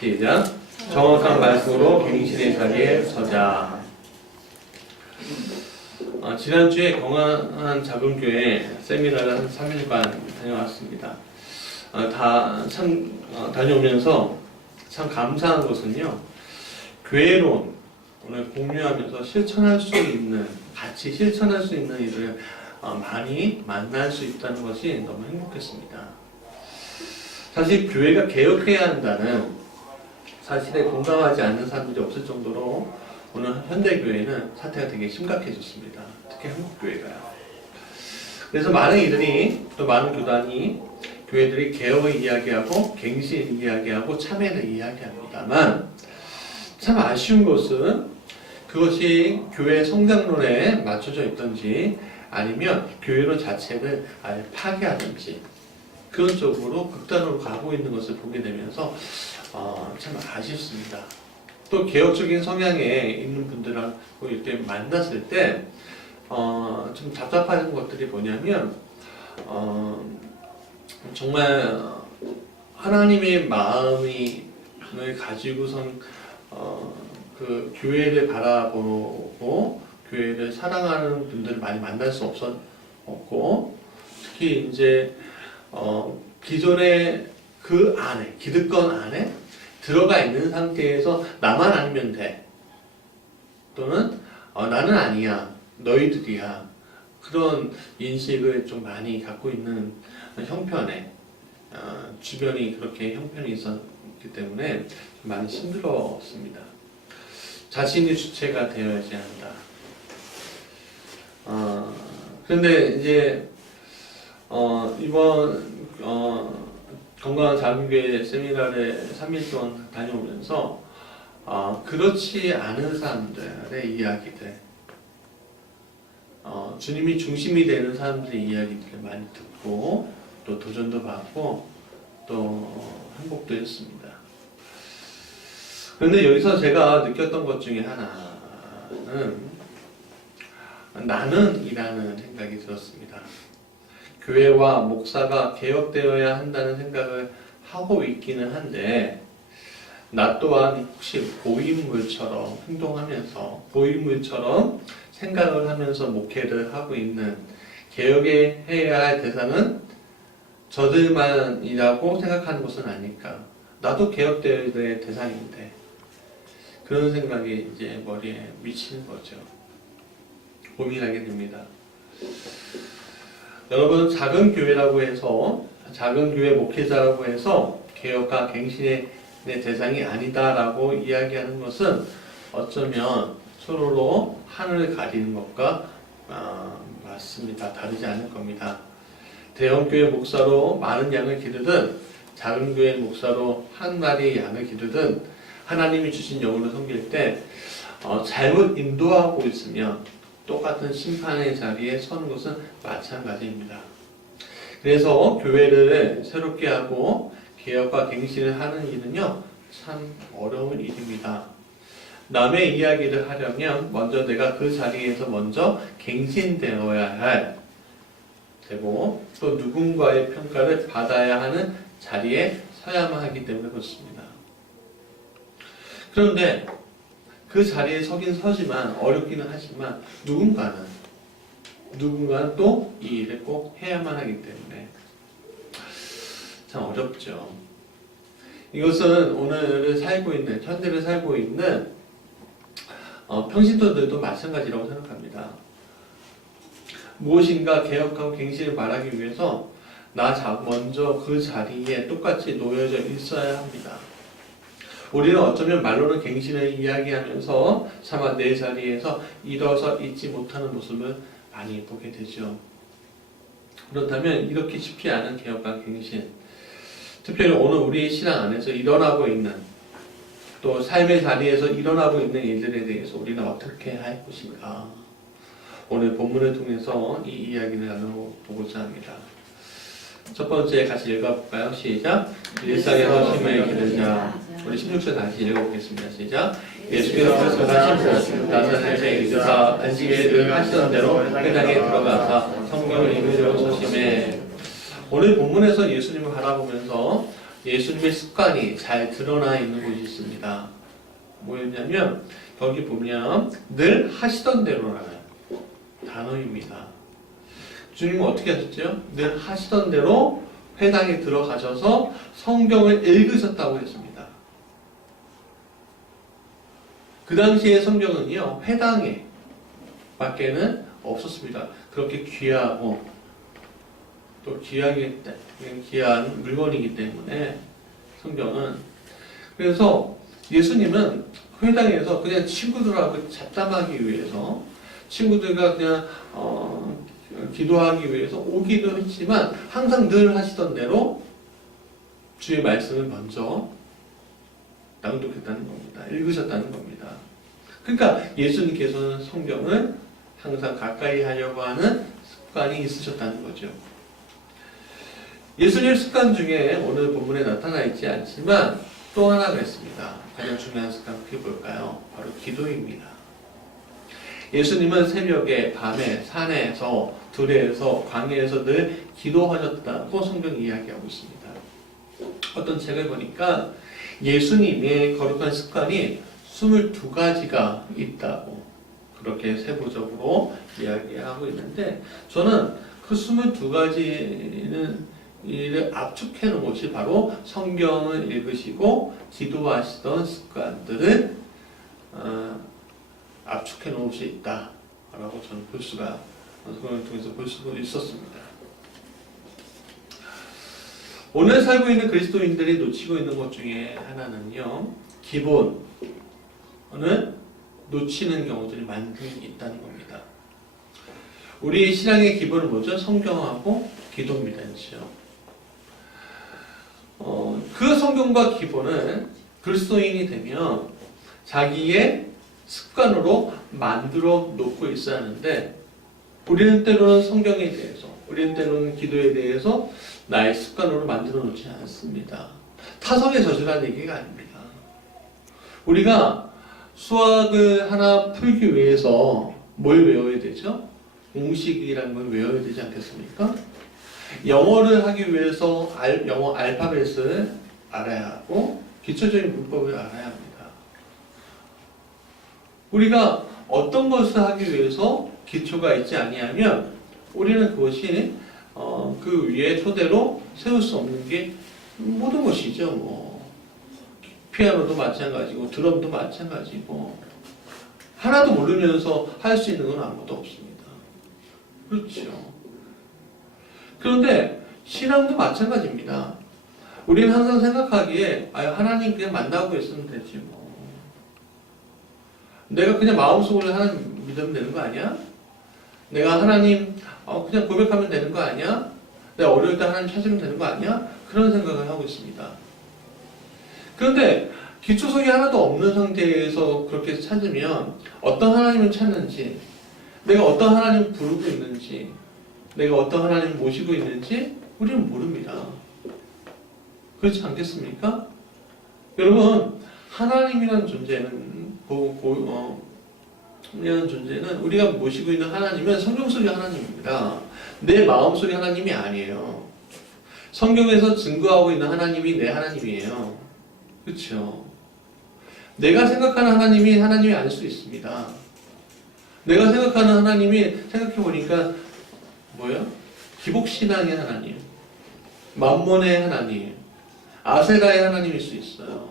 시작. 정확한 말씀으로 갱신의 자리에 서자. 지난주에 건강한 작은 교회 세미나를 한 3일간 다녀왔습니다. 다녀오면서 참 감사한 것은요, 교회론 오늘 공유하면서 같이 실천할 수 있는 일을 많이 만날 수 있다는 것이 너무 행복했습니다. 사실 교회가 개혁해야 한다는 사실에 공감하지 않는 사람들이 없을 정도로 오늘 현대교회는 사태가 되게 심각해졌습니다. 특히 한국교회가요. 그래서 많은 이들이, 또 많은 교회들이 개혁을 이야기하고 갱신을 이야기하고 참회를 이야기합니다만, 참 아쉬운 것은 그것이 교회 성장론에 맞춰져 있던지 아니면 교회론 자체를 아예 파괴하든지 그런 쪽으로 극단으로 가고 있는 것을 보게 되면서 참 아쉽습니다. 또 개혁적인 성향에 있는 분들하고 이렇게 만났을 때 좀 답답한 것들이 뭐냐면 정말 하나님의 마음을 가지고선 그 교회를 바라보고 교회를 사랑하는 분들을 많이 만날 수 없고, 특히 이제 기존의 그 안에, 기득권 안에 들어가 있는 상태에서 나만 아니면 돼, 또는 나는 아니야, 너희들이야, 그런 인식을 좀 많이 갖고 있는 형편에 주변이 그렇게 형편이 있었기 때문에 좀 많이 힘들었습니다. 자신이 주체가 되어야지 한다. 그런데 이제 이번 건강한 작은교회 세미나를 3일 동안 다녀오면서 그렇지 않은 사람들의 이야기들, 주님이 중심이 되는 사람들의 이야기들을 많이 듣고 또 도전도 받고 또 행복도 했습니다. 그런데 여기서 제가 느꼈던 것 중에 하나는 나는이라는 생각이 들었습니다. 교회와 목사가 개혁되어야 한다는 생각을 하고 있기는 한데, 나 또한 혹시 고인물처럼 행동하면서, 고인물처럼 생각을 하면서 목회를 하고 있는, 개혁해야 할 대상은 저들만이라고 생각하는 것은 아닐까. 나도 개혁되어야 될 대상인데, 그런 생각이 이제 머리에 미치는 거죠. 고민하게 됩니다. 여러분, 작은 교회라고 해서, 작은 교회 목회자라고 해서 개혁과 갱신의 대상이 아니다라고 이야기하는 것은 어쩌면 서로로 하늘을 가리는 것과 맞습니다. 다르지 않을 겁니다. 대형 교회 목사로 많은 양을 기르든 작은 교회 목사로 한 마리의 양을 기르든 하나님이 주신 영혼을 섬길 때 잘못 인도하고 있으면 똑같은 심판의 자리에 서는 것은 마찬가지입니다. 그래서 교회를 새롭게 하고 개혁과 갱신을 하는 일은요, 참 어려운 일입니다. 남의 이야기를 하려면 먼저 내가 그 자리에서 먼저 갱신되어야 되고, 또 누군가의 평가를 받아야 하는 자리에 서야만 하기 때문에 그렇습니다. 그런데 그 자리에 서긴 서지만, 어렵기는 하지만 누군가는 또 이 일을 꼭 해야만 하기 때문에 참 어렵죠. 이것은 오늘을 살고 있는, 현대를 살고 있는 평신도들도 마찬가지라고 생각합니다. 무엇인가 개혁하고 갱신을 말하기 위해서 먼저 그 자리에 똑같이 놓여져 있어야 합니다. 우리는 어쩌면 말로는 갱신을 이야기하면서 차마 내 자리에서 일어서 있지 못하는 모습을 많이 보게 되죠. 그렇다면 이렇게 쉽지 않은 개혁과 갱신, 특별히 오늘 우리 신앙 안에서 일어나고 있는, 또 삶의 자리에서 일어나고 있는 일들에 대해서 우리는 어떻게 할 것인가, 오늘 본문을 통해서 이 이야기를 나눠보고자 합니다. 첫 번째 같이 읽어볼까요? 시작. 일상에서 힘을 기르자. 우리 16절 다시 읽어보겠습니다. 시작. 예수께서 전하신 나사렛에 이르사 안식일에 늘 하시던 대로 회당에 들어가사 성경을 읽으려 서심해. 오늘 본문에서 예수님을 바라보면서 예수님의 습관이 잘 드러나 있는 곳이 있습니다. 뭐였냐면 여기 보면 늘 하시던 대로라는 단어입니다. 주님은 어떻게 하셨죠? 늘 하시던 대로 회당에 들어가셔서 성경을 읽으셨다고 했습니다. 그 당시의 성경은요, 회당에 밖에는 없었습니다. 그렇게 귀하고 또 귀한 물건이기 때문에 성경은. 그래서 예수님은 회당에서 그냥 친구들하고 잡담하기 위해서, 친구들과 그냥 기도하기 위해서 오기도 했지만 항상 늘 하시던 대로 주의 말씀을 먼저 낭독했다는 겁니다. 읽으셨다는 겁니다. 그러니까 예수님께서는 성경을 항상 가까이 하려고 하는 습관이 있으셨다는 거죠. 예수님의 습관 중에 오늘 본문에 나타나 있지 않지만 또 하나가 있습니다. 가장 중요한 습관, 그게 뭘까요? 바로 기도입니다. 예수님은 새벽에, 밤에, 산에서, 들에서, 광야에서 늘 기도하셨다고 성경이 이야기하고 있습니다. 어떤 책을 보니까 예수님의 거룩한 습관이 22가지가 있다고 그렇게 세부적으로 이야기하고 있는데, 저는 그 22가지는 이를 압축해 놓은 것이 바로 성경을 읽으시고 기도하시던 습관들을 압축해 놓을 수 있다라고 저는 성경을 통해서 볼 수가 있었습니다. 오늘 살고 있는 그리스도인들이 놓치고 있는 것 중에 하나는요, 기본을 놓치는 경우들이 많이 있다는 겁니다. 우리 신앙의 기본은 뭐죠? 성경하고 기도입니다. 그 성경과 기본은 그리스도인이 되면 자기의 습관으로 만들어 놓고 있어야 하는데, 우리는 때로는 성경에 대해서, 우리는 때로는 기도에 대해서 나의 습관으로 만들어 놓지 않습니다. 타성에 저주라는 얘기가 아닙니다. 우리가 수학을 하나 풀기 위해서 뭘 외워야 되죠? 공식이라는 걸 외워야 되지 않겠습니까? 영어를 하기 위해서 영어 알파벳을 알아야 하고 기초적인 문법을 알아야 합니다. 우리가 어떤 것을 하기 위해서 기초가 있지 아니하면 우리는 그것이 그 위에 토대로 세울 수 없는 게 모든 것이죠. 뭐 피아노도 마찬가지고 드럼도 마찬가지고 하나도 모르면서 할 수 있는 건 아무것도 없습니다. 그렇죠. 그런데 신앙도 마찬가지입니다. 우리는 항상 생각하기에 하나님 그냥 만나고 있으면 되지 뭐. 내가 그냥 마음속으로 하나님 믿으면 되는 거 아니야? 내가 하나님 그냥 고백하면 되는 거 아니야? 내가 어려울 때 하나님 찾으면 되는 거 아니야? 그런 생각을 하고 있습니다. 그런데 기초성이 하나도 없는 상태에서 그렇게 찾으면 어떤 하나님을 찾는지, 내가 어떤 하나님을 부르고 있는지, 내가 어떤 하나님을 모시고 있는지 우리는 모릅니다. 그렇지 않겠습니까? 여러분, 하나님이라는 존재는 우리가 모시고 있는 하나님은 성경 속의 하나님입니다. 내 마음속의 하나님이 아니에요. 성경에서 증거하고 있는 하나님이 내 하나님이에요. 그렇죠? 내가 생각하는 하나님이 아닐 수 있습니다. 내가 생각하는 하나님이 생각해보니까 뭐예요? 기복신앙의 하나님, 만몬의 하나님, 아세라의 하나님일 수 있어요.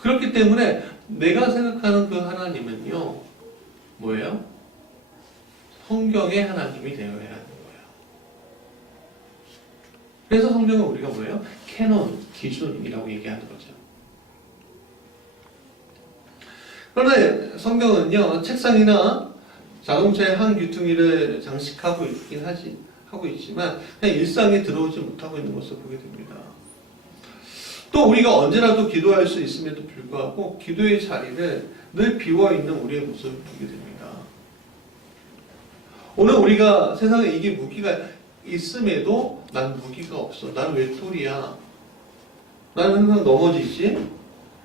그렇기 때문에 내가 생각하는 그 하나님은요, 뭐예요? 성경의 하나님이 되어야 하는 거예요. 그래서 성경은 우리가 뭐예요? 캐논, 기준이라고 얘기하는 거죠. 그런데 성경은요, 책상이나 자동차의 한 귀퉁이를 장식하고 하고 있지만 그냥 일상에 들어오지 못하고 있는 것을 보게 됩니다. 또 우리가 언제라도 기도할 수 있음에도 불구하고 기도의 자리를 늘 비워있는 우리의 모습을 보게 됩니다. 오늘 우리가 세상에 이게 무기가 있음에도 난 무기가 없어. 난 왜 똘이야? 나는 항상 넘어지지?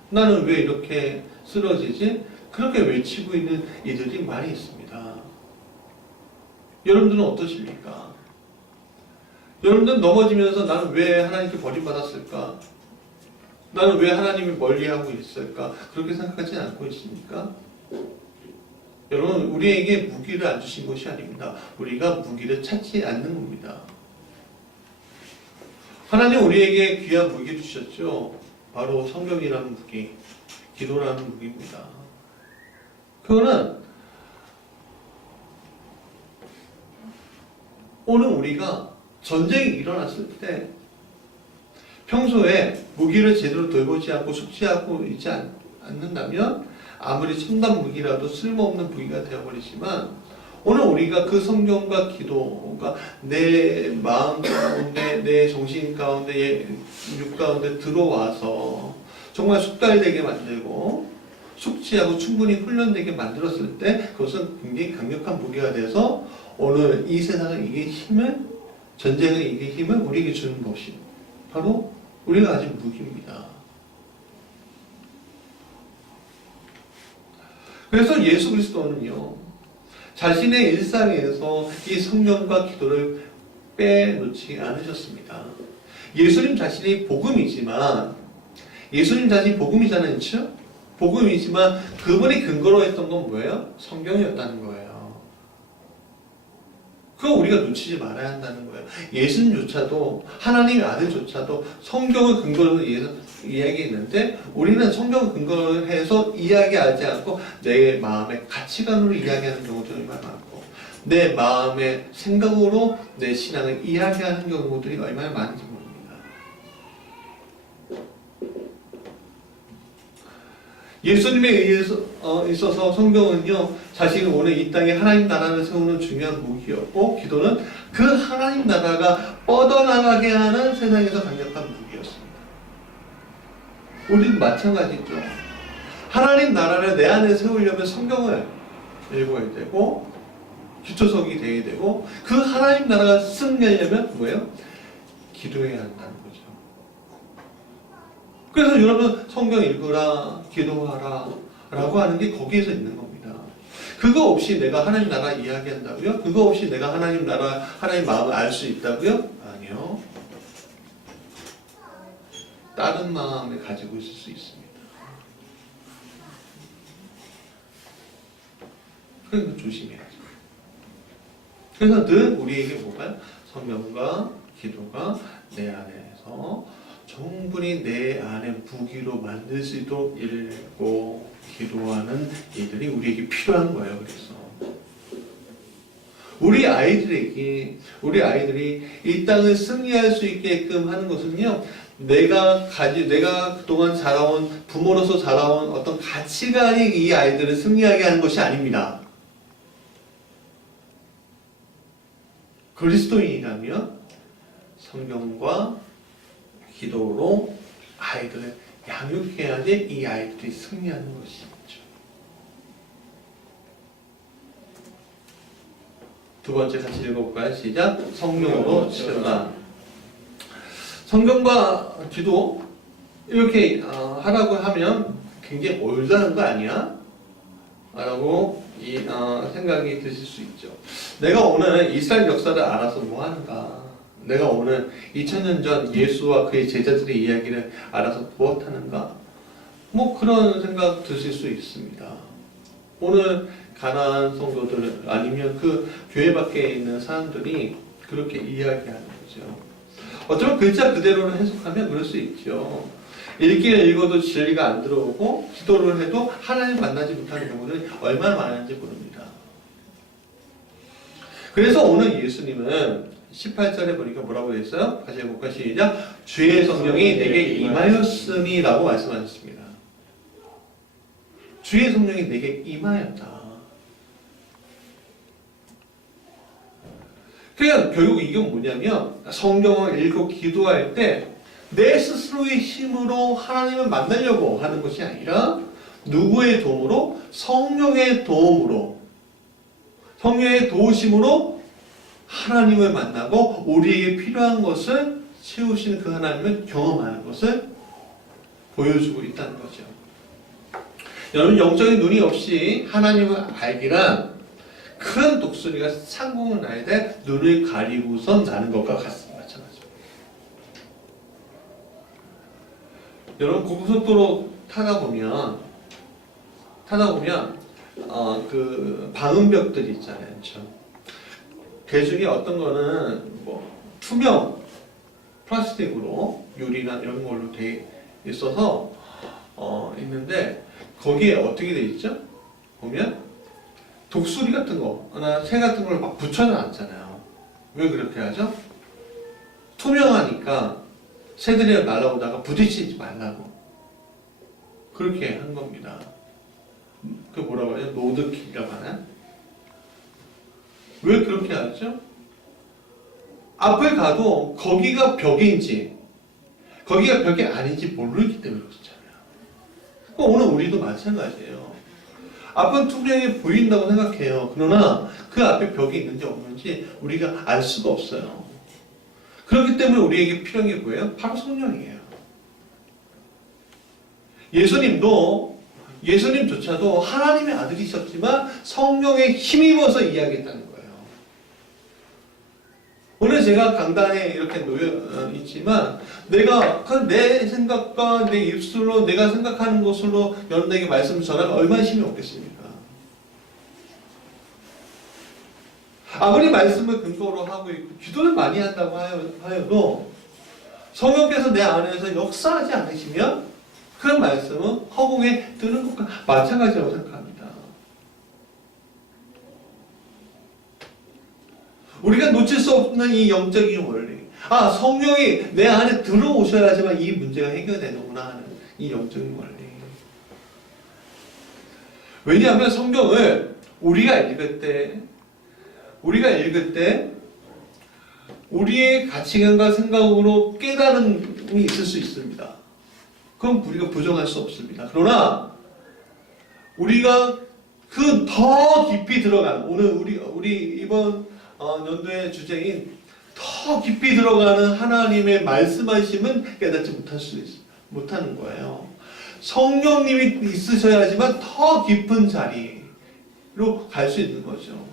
나는 왜 이렇게 쓰러지지? 그렇게 외치고 있는 이들이 많이 있습니다. 여러분들은 어떠십니까? 여러분들 넘어지면서 나는 왜 하나님께 버림받았을까? 나는 왜 하나님을 멀리하고 있을까? 그렇게 생각하지 않고 있습니까? 여러분, 우리에게 무기를 안 주신 것이 아닙니다. 우리가 무기를 찾지 않는 겁니다. 하나님 우리에게 귀한 무기를 주셨죠. 바로 성경이라는 무기, 기도라는 무기입니다. 그거는 오늘 우리가 전쟁이 일어났을 때 평소에 무기를 제대로 돌보지 않고 숙지하고 있지 않는다면 아무리 첨단 무기라도 쓸모없는 무기가 되어버리지만 오늘 우리가 그 성경과 기도가 내 마음 가운데 내 정신 가운데 육 가운데 들어와서 정말 숙달되게 만들고 숙지하고 충분히 훈련되게 만들었을 때 그것은 굉장히 강력한 무기가 돼서 오늘 이 세상을 이길 힘을 전쟁을 이길 힘을 우리에게 주는 것이 바로 우리가 가진 무기입니다. 그래서 예수 그리스도는요 자신의 일상에서 이 성령과 기도를 빼놓지 않으셨습니다. 예수님 자신이 복음이지만 예수님 자신이 복음이잖아요, 그렇죠? 복음이지만 그분이 근거로 했던 건 뭐예요? 성경이었다는 거예요. 그거 우리가 놓치지 말아야 한다는 거예요. 예수님조차도 하나님의 아들조차도 성경을 근거로 이야기했는데 우리는 성경을 근거로 해서 이야기하지 않고 내 마음의 가치관으로 이야기하는 경우들이 많고 내 마음의 생각으로 내 신앙을 이야기하는 경우들이 얼마나 많은지 모릅니다. 예수님에 의해서 있어서 성경은요 자신이 오늘 이 땅에 하나님 나라를 세우는 중요한 무기였고 기도는 그 하나님 나라가 뻗어나가게 하는 세상에서 강력한 무기였습니다. 우리도 마찬가지죠. 하나님 나라를 내 안에 세우려면 성경을 읽어야 되고 기초석이 되어야 되고 그 하나님 나라가 승리하려면 뭐예요? 기도해야 한다는 거죠. 그래서 여러분 성경 읽으라 기도하라 라고 하는 게 거기에서 있는 겁니다. 그거 없이 내가 하나님 나라 이야기한다고요? 그거 없이 내가 하나님 나라 하나님 마음을 알 수 있다고요? 아니요. 다른 마음을 가지고 있을 수 있습니다. 그러니까 조심해야죠. 그래서 늘 우리에게 뭐가 성령과 기도가 내 안에서 충분히 내 안에 무기로 만들 수 있도록 읽고 기도하는 일들이 우리에게 필요한 거예요. 그래서 우리 아이들이 이 땅을 승리할 수 있게끔 하는 것은요. 내가 그동안 자라온 부모로서 자라온 어떤 가치관이 이 아이들을 승리하게 하는 것이 아닙니다. 그리스도인이라면 성경과 기도로 아이들을 양육해야지 이 아이들이 승리하는 것이죠. 두 번째 같이 읽어볼까요? 시작. 성령으로 치르다. 성경과 기도 이렇게 하라고 하면 굉장히 올드한 거 아니야? 라고 생각이 드실 수 있죠. 내가 오늘 이스라엘 역사를 알아서 뭐 하는가? 내가 오늘 2000년 전 예수와 그의 제자들의 이야기를 알아서 무엇하는가? 뭐 그런 생각 드실 수 있습니다. 오늘 가나안 성도들 아니면 그 교회 밖에 있는 사람들이 그렇게 이야기하는 거죠. 어쩌면 글자 그대로를 해석하면 그럴 수 있죠. 읽기를 읽어도 진리가 안 들어오고 기도를 해도 하나님 만나지 못하는 경우들이 얼마나 많은지 모릅니다. 그래서 오늘 예수님은 18절에 보니까 뭐라고 했어요? 같이 해볼까? 시작. 주의 성령이 내게 임하였으니 라고 말씀하셨습니다. 주의 성령이 내게 임하였다. 그러니까 결국 이게 뭐냐면 성경을 읽고 기도할 때 내 스스로의 힘으로 하나님을 만나려고 하는 것이 아니라 누구의 도움으로? 성령의 도움으로 성령의 도우심으로 하나님을 만나고 우리에게 필요한 것을 채우시는 그 하나님을 경험하는 것을 보여주고 있다는 거죠. 여러분 영적인 눈이 없이 하나님을 알기란 큰 독수리가 상공을 날 때 눈을 가리고선 나는 것과 같습니다. 여러분 고속도로 타다 보면 그 방음벽들이 있잖아요. 그렇죠? 그 중에 어떤 거는 뭐 투명 플라스틱으로 유리나 이런 걸로 돼 있어서 있는데 거기에 어떻게 돼 있죠? 보면 독수리 같은 거나 새 같은 걸 막 붙여놨잖아요. 왜 그렇게 하죠? 투명하니까 새들이 날아오다가 부딪히지 말라고 그렇게 한 겁니다. 그 뭐라고 하죠? 노드키라고 하나? 왜 그렇게 하죠? 앞을 가도 거기가 벽인지 거기가 벽이 아닌지 모르기 때문에 그렇잖아요. 오늘 우리도 마찬가지예요. 앞은 투명해 보인다고 생각해요. 그러나 그 앞에 벽이 있는지 없는지 우리가 알 수가 없어요. 그렇기 때문에 우리에게 필요한 게 뭐예요? 바로 성령이에요. 예수님조차도 하나님의 아들이셨지만 성령에 힘입어서 이야기했다는 거예요. 오늘 제가 강단에 이렇게 놓여 있지만 내가 내 생각과 내 입술로 내가 생각하는 것으로 여러분에게 말씀을 전하면 얼마나 힘이 없겠습니까? 아무리 말씀을 근거로 하고 있고 기도를 많이 한다고 하여도 성령께서 내 안에서 역사하지 않으시면 그 말씀은 허공에 뜨는 것과 마찬가지라고 생각합니다. 우리가 놓칠 수 없는 이 영적인 원리. 성령이 내 안에 들어오셔야지만 이 문제가 해결되는구나 하는 이 영적인 원리. 왜냐하면 성경을 우리가 읽을 때 우리의 가치관과 생각으로 깨달음이 있을 수 있습니다. 그건 우리가 부정할 수 없습니다. 그러나 우리가 그 더 깊이 들어가는 오늘 우리 이번 연도의 주제인 더 깊이 들어가는 하나님의 말씀하심은 깨닫지 못하는 거예요. 성령님이 있으셔야지만 더 깊은 자리로 갈 수 있는 거죠.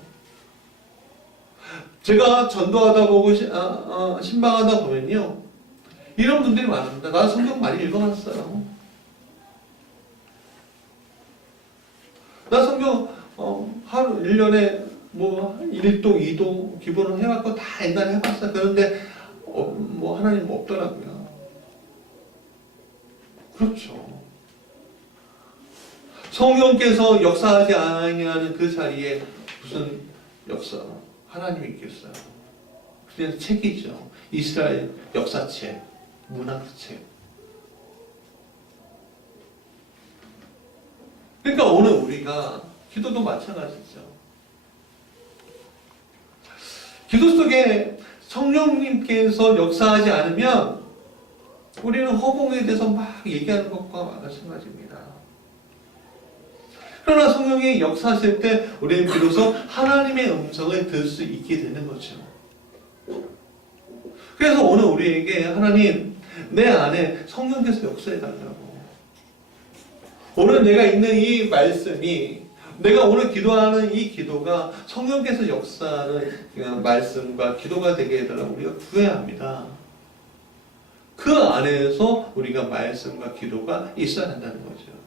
제가 전도하다 보고 신방하다 보면요, 이런 분들이 많습니다. 나 성경 많이 읽어봤어요. 나 성경 하루 1년에 뭐 1도 2도 기본으로 해봤고 다 옛날에 해봤어요. 그런데 뭐 하나님 없더라고요. 그렇죠. 성령께서 역사하지 아니하는 그 자리에 무슨 역사 하나님이 있겠어요. 그냥 책이죠. 이스라엘 역사책, 문학책. 그러니까 오늘 우리가 기도도 마찬가지죠. 기도 속에 성령님께서 역사하지 않으면 우리는 허공에 대해서 막 얘기하는 것과 마찬가지입니다. 그러나 성령이 역사하실 때 우리는 비로소 하나님의 음성을 들을 수 있게 되는 거죠. 그래서 오늘 우리에게 하나님 내 안에 성령께서 역사해달라고. 오늘 내가 읽는 이 말씀이 내가 오늘 기도하는 이 기도가 성령께서 역사하는 말씀과 기도가 되게 해달라고 우리가 구해야 합니다. 그 안에서 우리가 말씀과 기도가 있어야 한다는 거죠.